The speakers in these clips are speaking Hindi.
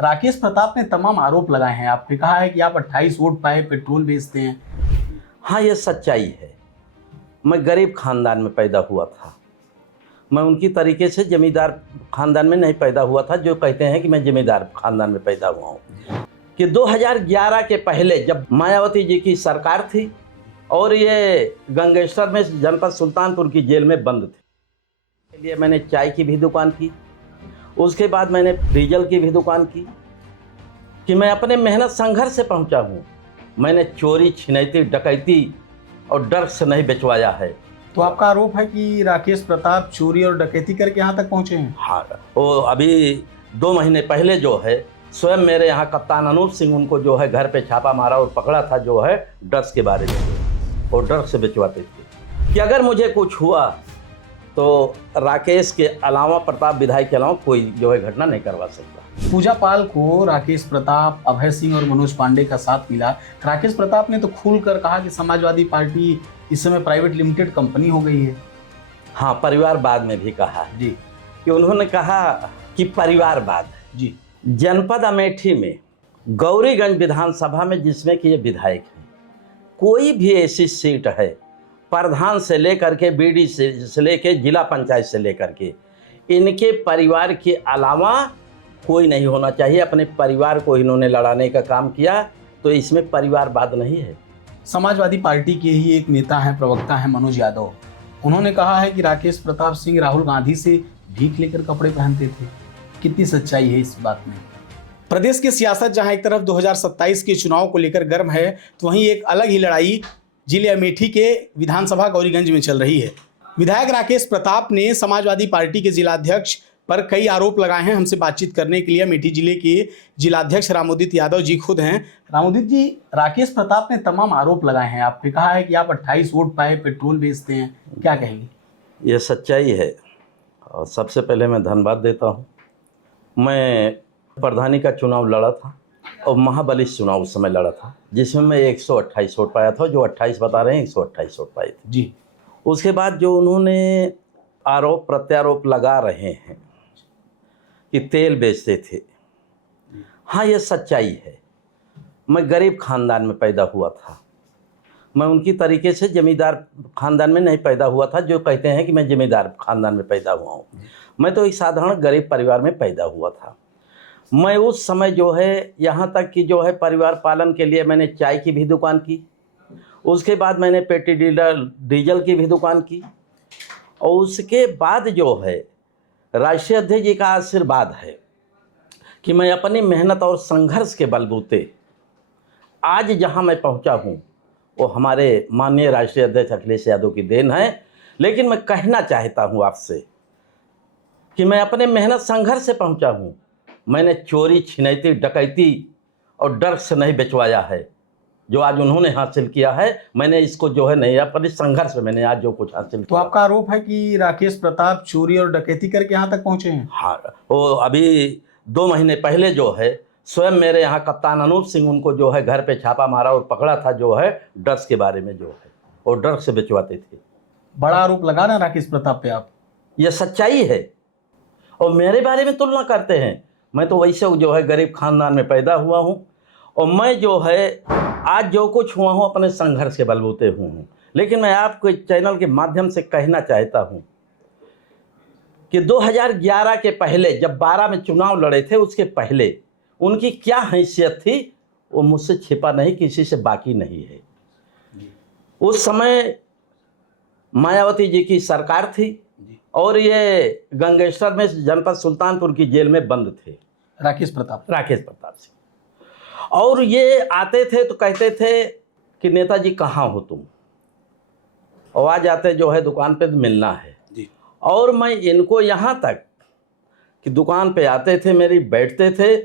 राकेश प्रताप ने तमाम आरोप लगाए हैं आप पे, कहा है कि आप 28 वोट पाए, पेट्रोल बेचते हैं। हाँ, ये सच्चाई है। मैं गरीब खानदान में पैदा हुआ था। मैं उनकी तरीके से जमींदार खानदान में नहीं पैदा हुआ था जो कहते हैं कि मैं जमींदार खानदान में पैदा हुआ हूँ। कि 2011 के पहले जब मायावती जी की सरकार थी और ये गंगेश्वर में जनपद सुल्तानपुर की जेल में बंद थे, इसलिए मैंने चाय की भी दुकान की, उसके बाद मैंने डीजल की भी दुकान की। कि मैं अपने मेहनत संघर्ष से पहुंचा हूं। मैंने चोरी, छिनैती, डकैती और ड्रग्स नहीं बेचवाया है। तो आपका आरोप है कि राकेश प्रताप चोरी और डकैती करके यहाँ तक पहुँचे हैं? हाँ, वो अभी 2 महीने पहले जो है स्वयं मेरे यहाँ कप्तान अनूप सिंह उनको जो है घर पे छापा मारा और पकड़ा था, जो है ड्रग्स के बारे में, और ड्रग्स बेचवाते थे। कि अगर मुझे कुछ हुआ तो राकेश के अलावा, प्रताप विधायक के अलावा कोई जो है घटना नहीं करवा सकता। पूजा पाल को राकेश प्रताप, अभय सिंह और मनोज पांडे का साथ मिला। राकेश प्रताप ने तो खुलकर कहा कि समाजवादी पार्टी इस समय प्राइवेट लिमिटेड कंपनी हो गई है। हाँ, परिवारवाद में भी कहा है जी, कि उन्होंने कहा कि परिवारवाद जी। जनपद अमेठी में गौरीगंज विधानसभा में, जिसमें कि ये विधायक हैं, कोई भी ऐसी सीट है, प्रधान से लेकर के बीडी से लेकर जिला पंचायत से लेकर के, इनके परिवार के अलावा कोई नहीं होना चाहिए। अपने परिवार को इन्होंने लड़ाने का काम किया, तो इसमें परिवारवाद नहीं है। समाजवादी पार्टी के ही एक नेता हैं, प्रवक्ता हैं मनोज यादव। उन्होंने कहा है कि राकेश प्रताप सिंह राहुल गांधी से भीख लेकर कपड़े पहनते थे। कितनी सच्चाई है इस बात में? प्रदेश की सियासत जहां एक तरफ 2027 के चुनाव को लेकर गर्म है, तो वहीं एक अलग ही लड़ाई जिले अमेठी के विधानसभा गौरीगंज में चल रही है। विधायक राकेश प्रताप ने समाजवादी पार्टी के जिलाध्यक्ष पर कई आरोप लगाए हैं। हमसे बातचीत करने के लिए अमेठी जिले के जिलाध्यक्ष रामोदित यादव जी खुद हैं। रामोदित जी, राकेश प्रताप ने तमाम आरोप लगाए हैं आप पे, कहा है कि आप 28 वोट पाए, पेट्रोल बेचते हैं, क्या कहेंगे? ये सच्चाई है और सबसे पहले मैं धन्यवाद देता हूँ। मैं प्रधानी का चुनाव लड़ा था और महाबलिश चुनाव उस समय लड़ा था, जिसमें मैं 128 वोट पाया था। जो 28 बता रहे हैं, 128 वोट पाए थे जी। उसके बाद जो उन्होंने आरोप प्रत्यारोप लगा रहे हैं कि तेल बेचते थे, हाँ, ये सच्चाई है। मैं गरीब खानदान में पैदा हुआ था। मैं उनकी तरीके से जमींदार खानदान में नहीं पैदा हुआ था जो कहते हैं कि मैं जमींदार खानदान में पैदा हुआ हूँ। मैं तो एक साधारण गरीब परिवार में पैदा हुआ था। मैं उस समय जो है यहाँ तक कि जो है परिवार पालन के लिए मैंने चाय की भी दुकान की, उसके बाद मैंने पेटी डीजल की भी दुकान की, और उसके बाद जो है राष्ट्रीय अध्यक्ष जी का आशीर्वाद है कि मैं अपनी मेहनत और संघर्ष के बलबूते आज जहाँ मैं पहुँचा हूँ वो हमारे माननीय राष्ट्रीय अध्यक्ष अखिलेश यादव की देन है। लेकिन मैं कहना चाहता हूँ आपसे कि मैं अपने मेहनत संघर्ष से पहुँचा हूँ। मैंने चोरी, छिनैती, डकैती और ड्रग्स नहीं बेचवाया है। जो आज उन्होंने हासिल किया है, मैंने इसको जो है नहीं, अपने संघर्ष में मैंने आज जो कुछ हासिल तो किया। आपका आरोप है कि राकेश प्रताप चोरी और डकैती करके यहाँ तक पहुँचे हैं? हाँ, वो अभी 2 महीने पहले जो है स्वयं मेरे यहाँ कप्तान अनूप सिंह उनको जो है घर पे छापा मारा और पकड़ा था, जो है ड्रग्स के बारे में, जो है और ड्रग्स से बेचवाते थे। बड़ा आरोप लगा ना राकेश प्रताप पे आप? ये सच्चाई है। और मेरे बारे में तुलना करते हैं, मैं तो वैसे जो है गरीब खानदान में पैदा हुआ हूँ और मैं जो है आज जो कुछ हुआ हूँ अपने संघर्ष के बलबूते हूँ। लेकिन मैं आपको चैनल के माध्यम से कहना चाहता हूँ कि 2011 के पहले जब 12 में चुनाव लड़े थे, उसके पहले उनकी क्या हैसियत थी वो मुझसे छिपा नहीं, किसी से बाकी नहीं है। उस समय मायावती जी की सरकार थी और ये गंगेश्वर में जनपद सुल्तानपुर की जेल में बंद थे राकेश प्रताप सिंह। और ये आते थे तो कहते थे कि नेताजी कहाँ हो तुम, और आ जाते जो है दुकान पे मिलना है जी। और मैं इनको यहाँ तक कि दुकान पे आते थे मेरी, बैठते थे,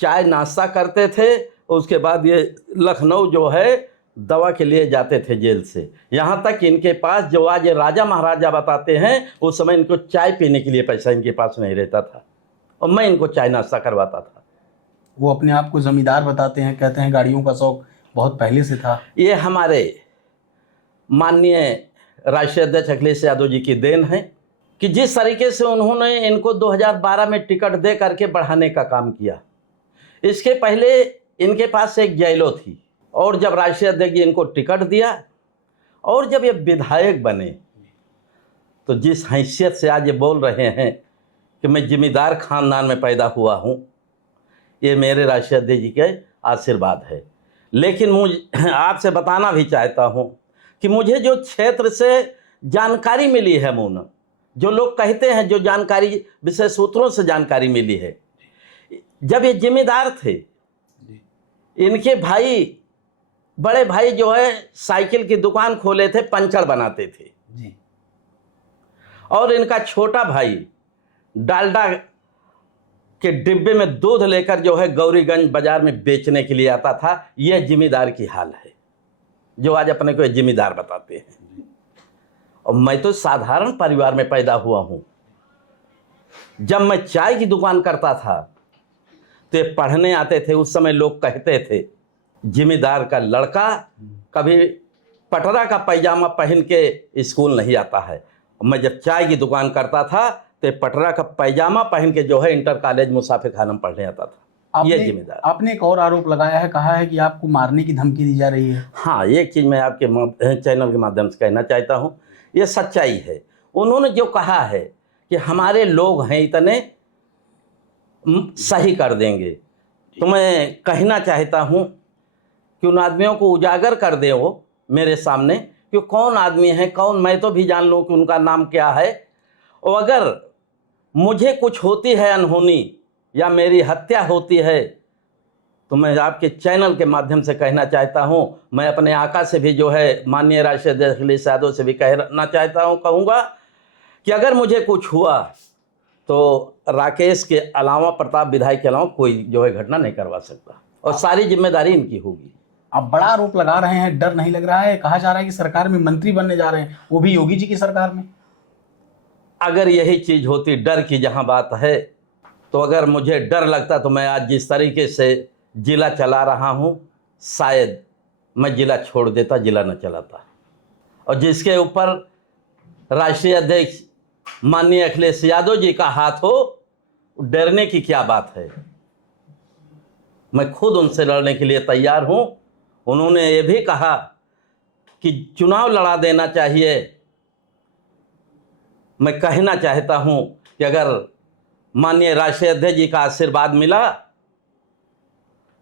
चाय नाश्ता करते थे, उसके बाद ये लखनऊ जो है दवा के लिए जाते थे जेल से। यहाँ तक इनके पास जो आज राजा महाराजा बताते हैं, उस समय इनको चाय पीने के लिए पैसा इनके पास नहीं रहता था और मैं इनको चाय नाश्ता करवाता था। वो अपने आप को जमींदार बताते हैं, कहते हैं गाड़ियों का शौक बहुत पहले से था। ये हमारे माननीय राष्ट्रीय अध्यक्ष अखिलेश यादव जी की देन है कि जिस तरीके से उन्होंने इनको 2012 में टिकट दे करके बढ़ाने का काम किया, इसके पहले इनके पास एक जैलो थी, और जब राष्ट्रीय अध्यक्ष जी इनको टिकट दिया और जब ये विधायक बने, तो जिस हैसियत से आज ये बोल रहे हैं कि मैं जिम्मेदार खानदान में पैदा हुआ हूँ, ये मेरे राष्ट्रीय अध्यक्ष जी के आशीर्वाद है। लेकिन मुझे आपसे बताना भी चाहता हूँ कि मुझे जो क्षेत्र से जानकारी मिली है मूनम, जो लोग कहते हैं, जो जानकारी विशेष सूत्रों से जानकारी मिली है, जब ये जिम्मेदार थे, इनके भाई, बड़े भाई जो है साइकिल की दुकान खोले थे, पंचर बनाते थे जी। और इनका छोटा भाई डालडा के डिब्बे में दूध लेकर जो है गौरीगंज बाजार में बेचने के लिए आता था। यह जिम्मेदार की हाल है जो आज अपने को जिम्मेदार बताते हैं। और मैं तो साधारण परिवार में पैदा हुआ हूं। जब मैं चाय की दुकान करता था तो ये पढ़ने आते थे। उस समय लोग कहते थे जिम्मेदार का लड़का कभी पटरा का पैजामा पहन के स्कूल नहीं आता है। मैं जब चाय की दुकान करता था तो पटरा का पैजामा पहन के जो है इंटर कॉलेज मुसाफिर खाना में पढ़ने आता था। ये जिम्मेदार। आपने एक और आरोप लगाया है, कहा है कि आपको मारने की धमकी दी जा रही है। हाँ, एक चीज़ मैं आपके चैनल के माध्यम से कहना चाहता हूँ, ये सच्चाई है। उन्होंने जो कहा है कि हमारे लोग हैं इतने, सही कर देंगे, तो मैं कहना चाहता हूँ कि उन आदमियों को उजागर कर दे वो मेरे सामने कि कौन आदमी है, कौन, मैं तो भी जान लूँ कि उनका नाम क्या है। और अगर मुझे कुछ होती है अनहोनी या मेरी हत्या होती है तो मैं आपके चैनल के माध्यम से कहना चाहता हूं, मैं अपने आका से भी जो है माननीय राष्ट्रीय अध्यक्ष अखिलेश यादव से भी कहना चाहता हूं, कहूँगा कि अगर मुझे कुछ हुआ तो राकेश के अलावा, प्रताप विधायक के अलावा कोई जो है घटना नहीं करवा सकता और सारी जिम्मेदारी इनकी होगी। आप बड़ा आरोप लगा रहे हैं, डर नहीं लग रहा है? कहा जा रहा है कि सरकार में मंत्री बनने जा रहे हैं, वो भी योगी जी की सरकार में। अगर यही चीज़ होती, डर की जहाँ बात है, तो अगर मुझे डर लगता तो मैं आज जिस तरीके से जिला चला रहा हूँ, शायद मैं जिला छोड़ देता, जिला न चलाता। और जिसके ऊपर राष्ट्रीय अध्यक्ष माननीय अखिलेश यादव जी का हाथ हो, डरने की क्या बात है। मैं खुद उनसे लड़ने के लिए तैयार हूँ। उन्होंने ये भी कहा कि चुनाव लड़ा देना चाहिए। मैं कहना चाहता हूँ कि अगर माननीय राष्ट्रीय अध्यक्ष जी का आशीर्वाद मिला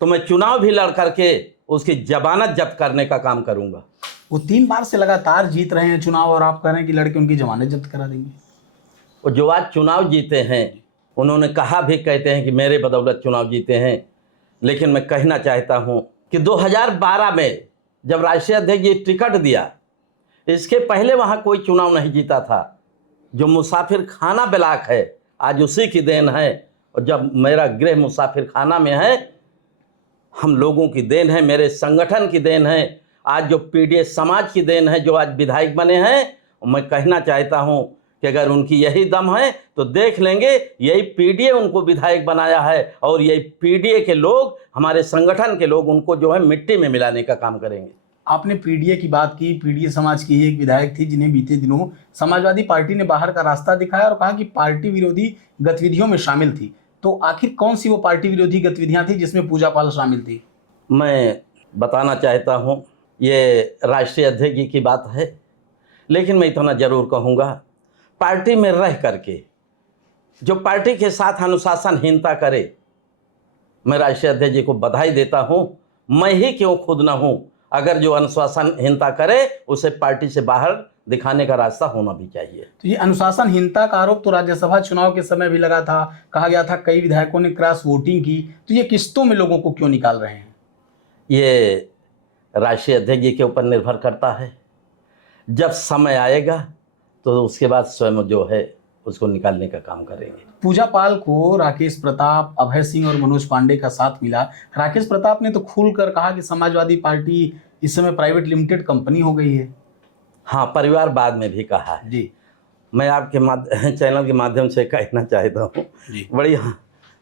तो मैं चुनाव भी लड़ करके उसकी जमानत जब्त करने का काम करूंगा। वो 3 बार से लगातार जीत रहे हैं चुनाव और आप कह रहे हैं कि लड़के उनकी जमानत जब्त करा देंगे। वो जो आज चुनाव जीते हैं, उन्होंने कहा भी, कहते हैं कि मेरे बदौलत चुनाव जीते हैं। लेकिन मैं कहना चाहता हूँ कि 2012 में जब राष्ट्रीय अध्यक्ष जी टिकट दिया, इसके पहले वहाँ कोई चुनाव नहीं जीता था। जो मुसाफिर खाना ब्लॉक है आज उसी की देन है, और जब मेरा गृह मुसाफिर खाना में है, हम लोगों की देन है, मेरे संगठन की देन है, आज जो पीडीएस समाज की देन है जो आज विधायक बने हैं। मैं कहना चाहता हूं कि अगर उनकी यही दम है तो देख लेंगे, यही पीडीए उनको विधायक बनाया है और यही पीडीए के लोग, हमारे संगठन के लोग उनको जो है मिट्टी में मिलाने का काम करेंगे। आपने पीडीए की बात की, पीडीए समाज की एक विधायक थी जिन्हें बीते दिनों समाजवादी पार्टी ने बाहर का रास्ता दिखाया और कहा कि पार्टी विरोधी गतिविधियों में शामिल थी। तो आखिर कौन सी वो पार्टी विरोधी गतिविधियां थी जिसमें पूजा पाल शामिल थी? मैं बताना चाहता हूं, ये राष्ट्रीय अध्यक्ष जी की बात है, लेकिन मैं इतना जरूर कहूँगा, पार्टी में रह करके जो पार्टी के साथ अनुशासनहीनता करे, मैं राष्ट्रीय अध्यक्ष जी को बधाई देता हूं। मैं ही क्यों खुद ना हूं, अगर जो अनुशासनहीनता करे उसे पार्टी से बाहर दिखाने का रास्ता होना भी चाहिए। तो ये अनुशासनहीनता का आरोप तो राज्यसभा चुनाव के समय भी लगा था, कहा गया था कई विधायकों ने क्रॉस वोटिंग की। तो ये किस्तों में लोगों को क्यों निकाल रहे हैं? ये राष्ट्रीय अध्यक्ष जी के ऊपर निर्भर करता है। जब समय आएगा तो उसके बाद स्वयं जो है उसको निकालने का काम करेंगे। पूजा पाल को राकेश प्रताप, अभय सिंह और मनोज पांडे का साथ मिला। राकेश प्रताप ने तो खुलकर कहा कि समाजवादी पार्टी इस समय प्राइवेट लिमिटेड कंपनी हो गई है। हाँ, परिवारवाद में भी कहा है जी। मैं आपके चैनल के माध्यम से कहना चाहता हूँ, बड़ी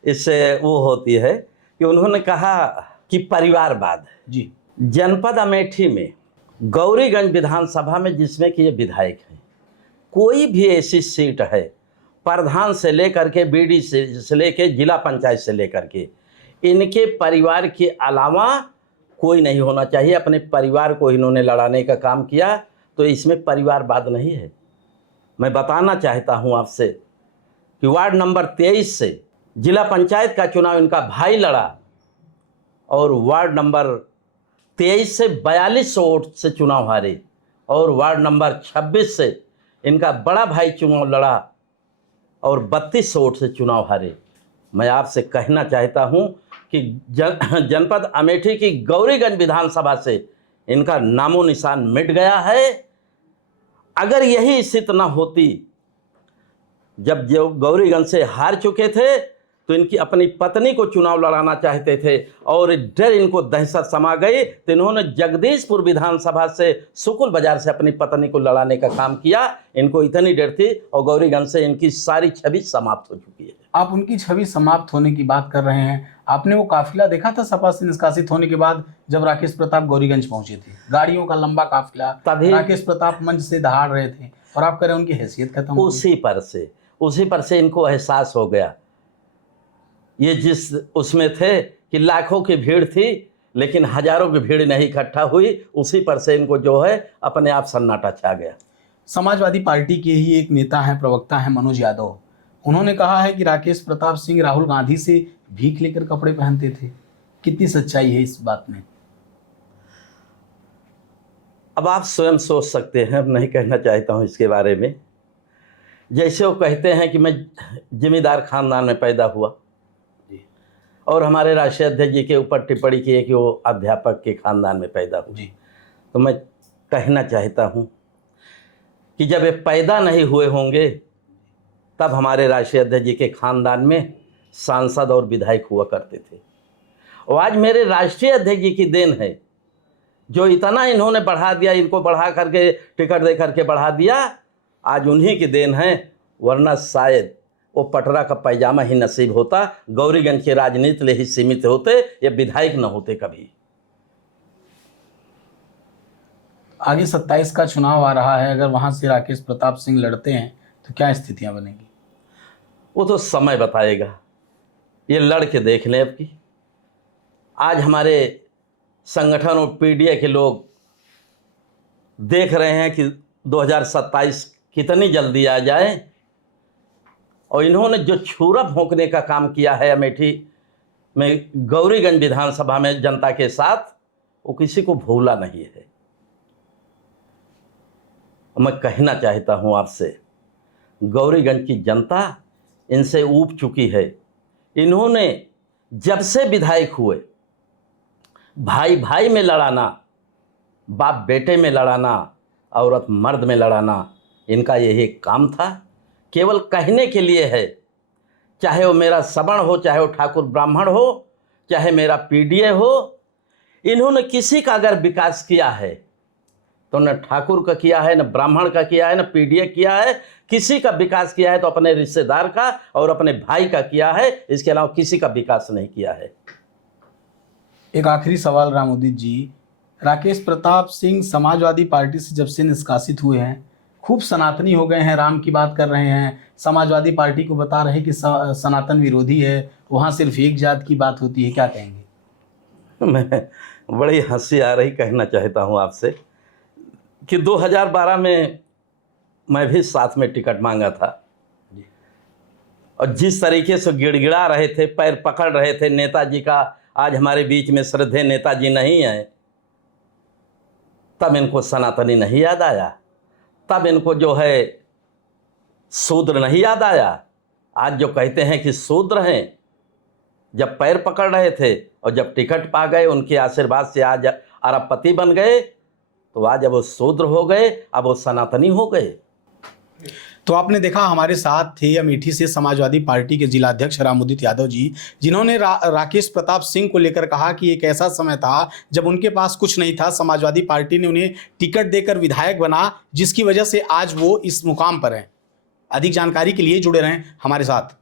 इससे वो होती है कि उन्होंने कहा कि परिवारवाद जी। जनपद अमेठी में गौरीगंज विधानसभा में जिसमें कि ये विधायक हैं, कोई भी ऐसी सीट है, प्रधान से लेकर के बीडी से लेकर जिला पंचायत से लेकर के इनके परिवार के अलावा कोई नहीं होना चाहिए। अपने परिवार को इन्होंने लड़ाने का काम किया, तो इसमें परिवारवाद नहीं है। मैं बताना चाहता हूं आपसे कि वार्ड नंबर 23 से जिला पंचायत का चुनाव इनका भाई लड़ा और वार्ड नंबर 23 से 4200 वोट से चुनाव हारे, और वार्ड नंबर 26 से इनका बड़ा भाई चुनाव लड़ा और 3200 वोट से चुनाव हारे। मैं आपसे कहना चाहता हूं कि जनपद अमेठी की गौरीगंज विधानसभा से इनका नामो निशान मिट गया है। अगर यही स्थिति न होती, जब जो गौरीगंज से हार चुके थे तो इनकी अपनी पत्नी को चुनाव लड़ाना चाहते थे और डर इनको दहशत समा गई, तो इन्होंने जगदीशपुर विधानसभा से सुकुल बाजार से अपनी पत्नी को लड़ाने का काम किया। इनको इतनी डर थी और गौरीगंज से इनकी सारी छवि समाप्त हो चुकी है। आप उनकी छवि समाप्त होने की बात कर रहे हैं। आपने वो काफिला देखा था सपा से निष्कासित होने के बाद, जब राकेश प्रताप गौरीगंज पहुंचे थे, गाड़ियों का लंबा काफिला, तभी राकेश प्रताप मंच से दहाड़ रहे थे और आप कह रहे हैं उनकी हैसियत खत्म हो गई। उसी पर से इनको एहसास हो गया। ये जिस उसमें थे कि लाखों की भीड़ थी लेकिन हजारों की भीड़ नहीं इकट्ठा हुई, उसी पर से इनको जो है अपने आप सन्नाटा छा गया। समाजवादी पार्टी के ही एक नेता हैं, प्रवक्ता हैं मनोज यादव। उन्होंने कहा है कि राकेश प्रताप सिंह राहुल गांधी से भीख लेकर कपड़े पहनते थे। कितनी सच्चाई है इस बात में? अब आप स्वयं सोच सकते हैं, नहीं कहना चाहता हूं इसके बारे में। जैसे वो कहते हैं कि मैं जमींदार खानदान में पैदा हुआ और हमारे राष्ट्रीय अध्यक्ष जी के ऊपर टिप्पणी की है कि वो अध्यापक के खानदान में पैदा हुए, तो मैं कहना चाहता हूं कि जब ये पैदा नहीं हुए होंगे तब हमारे राष्ट्रीय अध्यक्ष जी के खानदान में सांसद और विधायक हुआ करते थे। और आज मेरे राष्ट्रीय अध्यक्ष जी की देन है जो इतना इन्होंने बढ़ा दिया, इनको बढ़ा करके टिकट दे करके बढ़ा दिया, आज उन्हीं की देन है। वरना शायद वो पटरा का पैजामा ही नसीब होता, गौरीगंज के राजनीति ले ही सीमित होते, ये विधायक न होते कभी। आगे 27 का चुनाव आ रहा है, अगर वहां से राकेश प्रताप सिंह लड़ते हैं तो क्या स्थितियां बनेंगी? वो तो समय बताएगा। ये लड़ के देख लें। अब की आज हमारे संगठन और पीडीए के लोग देख रहे हैं कि 2027 कितनी जल्दी आ जाए, और इन्होंने जो छुरा भोंकने का काम किया है अमेठी में गौरीगंज विधानसभा में जनता के साथ, वो किसी को भूला नहीं है। मैं कहना चाहता हूं आपसे, गौरीगंज की जनता इनसे ऊब चुकी है। इन्होंने जब से विधायक हुए, भाई भाई में लड़ाना, बाप बेटे में लड़ाना, औरत मर्द में लड़ाना, इनका यही काम था। केवल कहने के लिए है, चाहे वो मेरा सवर्ण हो, चाहे वो ठाकुर ब्राह्मण हो, चाहे मेरा पीडीए हो। इन्होंने किसी का अगर विकास किया है तो न ठाकुर का किया है, न ब्राह्मण का किया है, न पीडीए किया है। किसी का विकास किया है तो अपने रिश्तेदार का और अपने भाई का किया है, इसके अलावा किसी का विकास नहीं किया है। एक आखिरी सवाल राम उदित जी, राकेश प्रताप सिंह समाजवादी पार्टी से जब से निष्कासित हुए हैं, खूब सनातनी हो गए हैं, राम की बात कर रहे हैं, समाजवादी पार्टी को बता रहे हैं कि सनातन विरोधी है, वहाँ सिर्फ एक जात की बात होती है। क्या कहेंगे? मैं बड़ी हंसी आ रही, कहना चाहता हूँ आपसे कि 2012 में मैं भी साथ में टिकट मांगा था, और जिस तरीके से गिड़गिड़ा रहे थे, पैर पकड़ रहे थे नेताजी का, आज हमारे बीच में श्रद्धेय नेताजी नहीं है, तब इनको सनातनी नहीं याद आया, तब इनको जो है शूद्र नहीं याद आया। आज जो कहते हैं कि शूद्र हैं, जब पैर पकड़ रहे थे और जब टिकट पा गए, उनके आशीर्वाद से आज अरबपति बन गए, तो आज अब वो शूद्र हो गए, अब वो सनातनी हो गए। तो आपने देखा, हमारे साथ थे अमेठी से समाजवादी पार्टी के जिलाध्यक्ष राम उदित यादव जी, जिन्होंने राकेश प्रताप सिंह को लेकर कहा कि एक ऐसा समय था जब उनके पास कुछ नहीं था, समाजवादी पार्टी ने उन्हें टिकट देकर विधायक बना, जिसकी वजह से आज वो इस मुकाम पर हैं। अधिक जानकारी के लिए जुड़े रहें हमारे साथ।